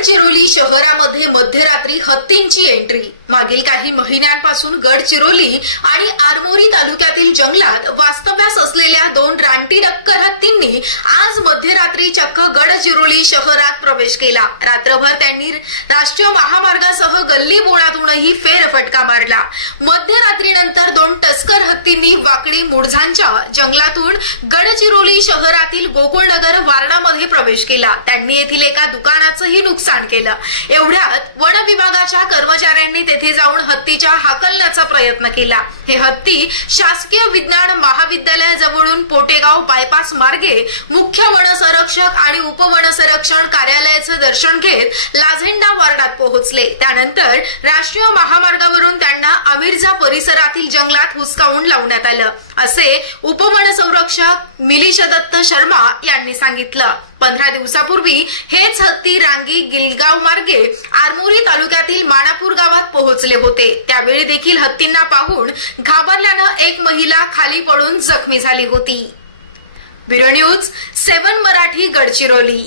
गडचिरोली शहरामध्ये मध्यरात्री हत्तींची एंट्री। मागील काही महिन्यांपासून गडचिरोली आणि आरमोरी तालुक्यातील जंगलात वास्तव्यास असलेल्या दोन रानटी डक्कर हत्तींनी आज मध्यरात्री चक्क गडचिरोली शहरात प्रवेश केला। रात्रभर त्यांनी राष्ट्रीय महामार्गासह गल्ली बोळातूनही फेरफटका मारला। मध्यरात्रीनंतर दोन टस्कर हत्तींनी वाकडी मुळझांच्या जंगलातून गडचिरोली शहरातील गोकुळनगर वार्डामध्ये प्रवेश केला। त्यांनी येथील एका दुकानाचंही नुकसान केलं। एवढ्यात वन विभागाच्या कर्मचाऱ्यांनी तेथे जाऊन हत्तीच्या हाकलण्याचा प्रयत्न केला। हे हत्ती शासकीय विज्ञान महाविद्यालयाजवळून पोटेगाव बायपास मार्गे मुख्य वनसंरक्षक आणि उपवनसंरक्षण कार्यालयाचं दर्शन घेत लाझेंडा वार्डात पोहोचले। त्यानंतर राष्ट्रीय महामार्गावरून त्यांना अमीरजा परिसरातील जंगलात हुसकावून लावण्यात आलं, असे उपवनसंरक्षक मिलिश दत्त शर्मा यांनी सांगितलं। 15 दिवसापूर्वी हेच हत्ती रांगी गिलगाव मार्गे आरमोरी तालुक्यातील मानापूर गावात पोहोचले होते। त्यावेळी देखील हत्तींना पाहून घाबरल्यानं एक महिला खाली पडून जखमी झाली होती। Bureau news 7 Marathi, Gadchiroli.